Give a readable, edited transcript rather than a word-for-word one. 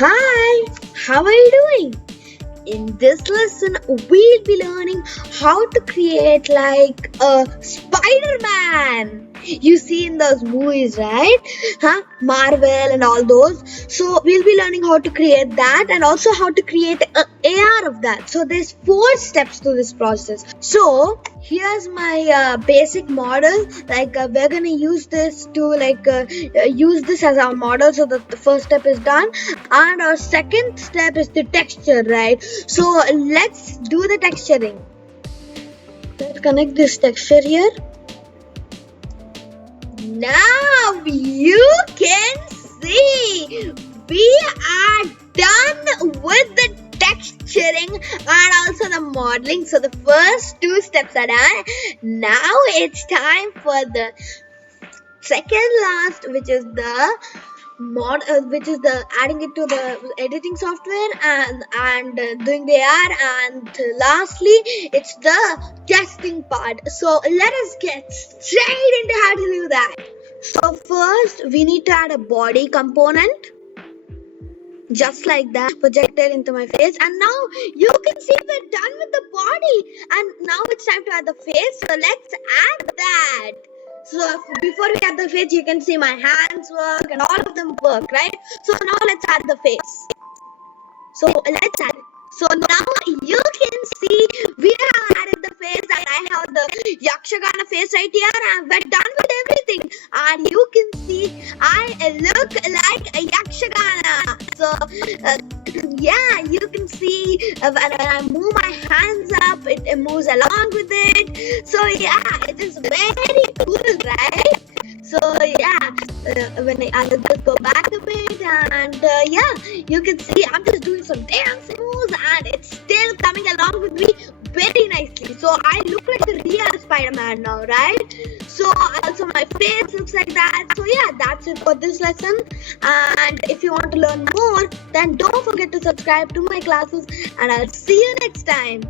Hi, how are you doing? In this lesson, we'll be learning how to create like a Spiderman. You see in those movies, right? Marvel and all those. So we'll be learning how to create that and also how to create a AR of that. So there's 4 steps to this process. So here's my basic model. We're gonna use this to use this as our model so that the first step is done, and our second step is the texture, right? So let's do the texturing. Let's connect this texture here. Now you can see we are done with the texturing and also the modeling. So the first 2 steps are done. Now it's time for the second last, which is the adding it to the editing software and doing the AR, and lastly it's the testing part. So let us get straight into how to do that. So first we need to add a body component, just like that, projected into my face, and now you can see we're done with the body, and now it's time to add the face. So let's add that. So before we add the face, you can see my hands work and all of them work, right? So now let's add the face. So let's add it. So now you can see we have added the face, and I have the Yakshagana face right here, and we're done with everything. And you can see I look like a Yakshagana. So yeah, you can see when I move my hands up, it moves along with it. So yeah, it is very cool, right? So yeah, I'll just go back a bit, and yeah, you can see I'm just doing some dance moves, and it's still coming along with me very nicely. So I look like the real Spider-Man now, right? So also my face looks like that. So yeah, that's it for this lesson. And if you want to learn more, then don't forget to subscribe to my classes, and I'll see you next time.